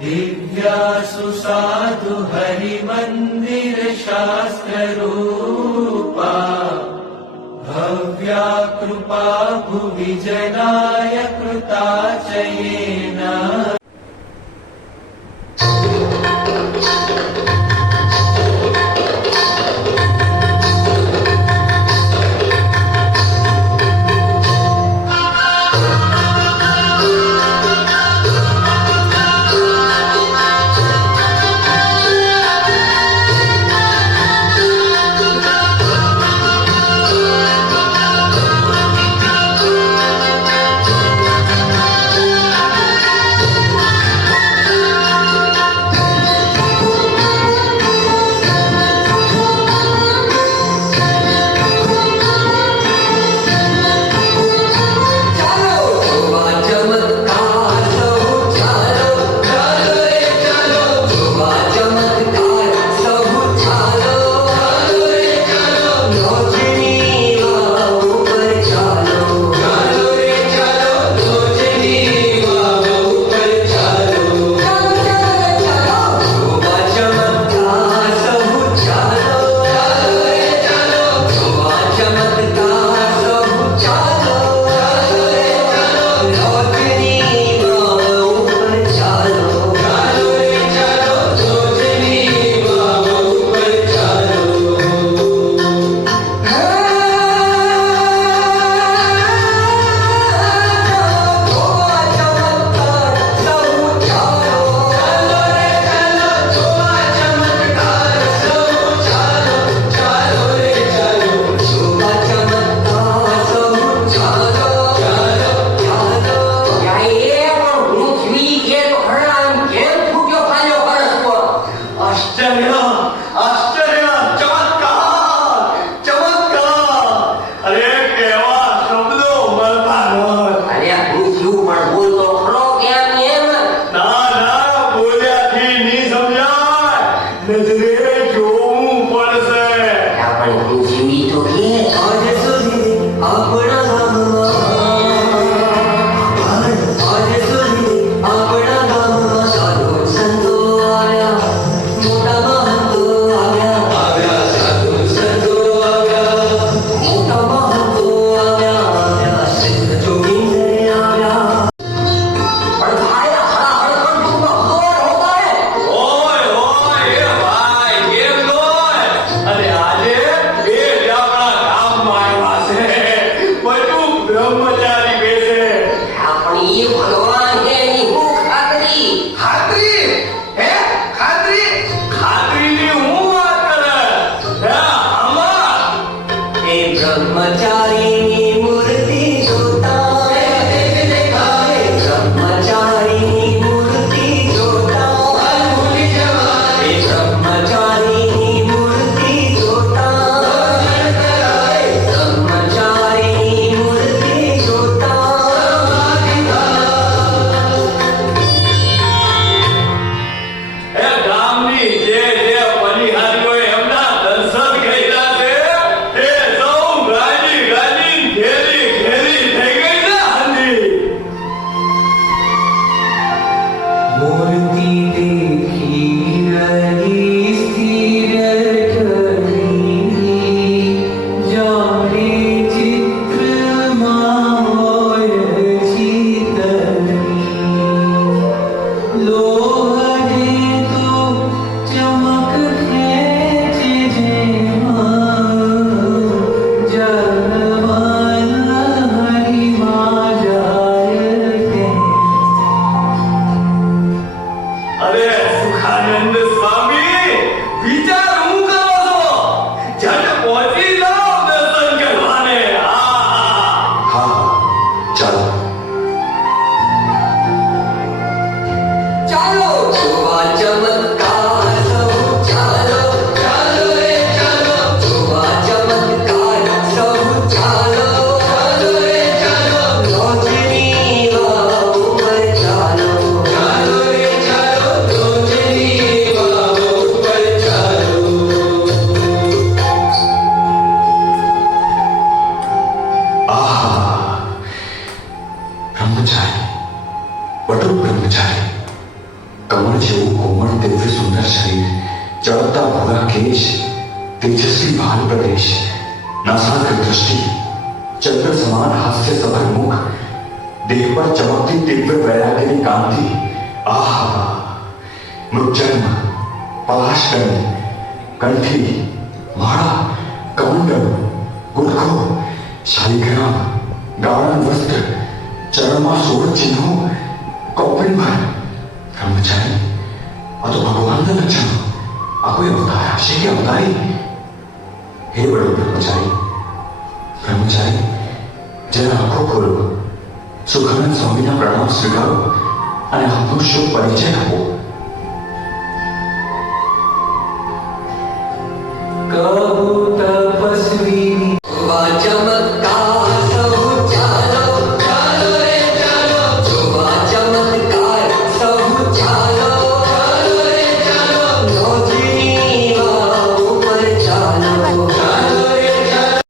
दिव्यासु दिव्या सुसाधु भव्या कृपा भुविजनाय कृता च येन। নিজের Brahmacharya और कर्मचारी कंवर जेऊ कोमल दिव्य सुंदर शरीर चढ़ता भूरा केश, तेजस्वी भाल प्रदेश, नासा नासाग्र दृष्टि, चंद्र समान हास्य सभर मुख, देह पर चमकती दिव्य वैराग्य कांति, आह मृगजन्म पलाशकंड कंठी, माड़ा, कमंडल, गुरखो, शालिग्राम गारण वस्त्र, चरमा सोड़ चिन्हों 괜찮아? 아또 방금 한 거잖아. 아구에 없다. 시계 없다. 일부러 그런 거잖아. 그런 거잖아. 제가 코코를 수많은 성인의 브라마스가 안에 한번 쇼파에 제가고